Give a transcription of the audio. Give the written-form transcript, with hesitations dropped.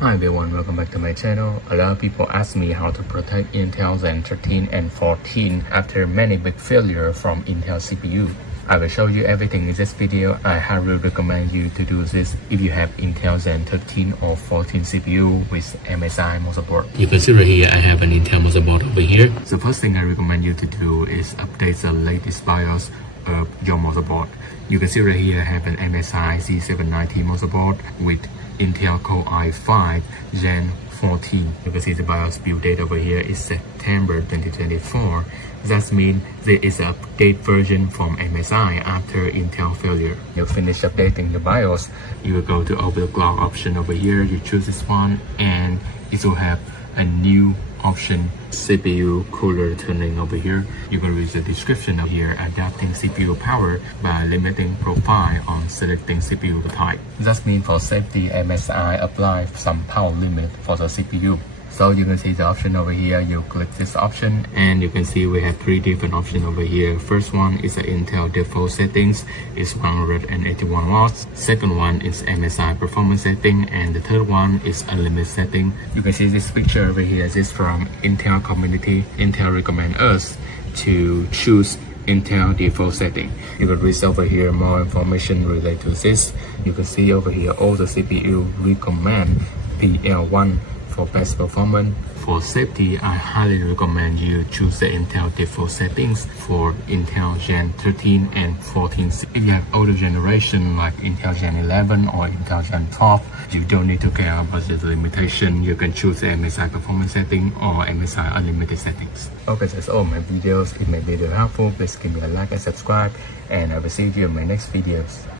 Hi everyone, welcome back to my channel. A lot of people ask me how to protect Intel Zen 13 and 14 after many big failures from Intel CPU. I will show you everything in this video. I highly recommend you to do this if you have Intel Zen 13 or 14 CPU with MSI motherboard. You can see right here I have an Intel motherboard over here. The first thing I recommend you to do is update the latest BIOS of your motherboard. You can see right here I have an MSI Z790 motherboard with Intel Core i5 Gen 14. You can see the BIOS build date over here is September 2024. That means there is an update version from MSI after Intel failure. You finish updating the BIOS, you will go to overclock option over here. You choose this one and it will have a new option, CPU cooler tuning over here. You can read the description over here, adapting CPU power by limiting profile on selecting CPU type. That means for safety, MSI apply some power limit for the CPU. So you can see the option over here, you click this option and you can see we have three different options over here. First one is the Intel default settings, it's 181 watts. Second one is MSI performance setting, and the third one is unlimited setting. You can see this picture over here, this is from Intel community. Intel recommend us to choose Intel default setting. You can read over here more information related to this. You can see over here all the CPU recommend PL1 for best performance. For safety, I highly recommend you choose the Intel default settings for Intel Gen 13 and 14. If you have older generation like Intel Gen 11 or Intel Gen 12, you don't need to care about the limitation. You can choose the MSI performance setting or MSI unlimited settings. Okay, that's all my videos. If my video helpful, please give me a like and subscribe, and I will see you in my next videos.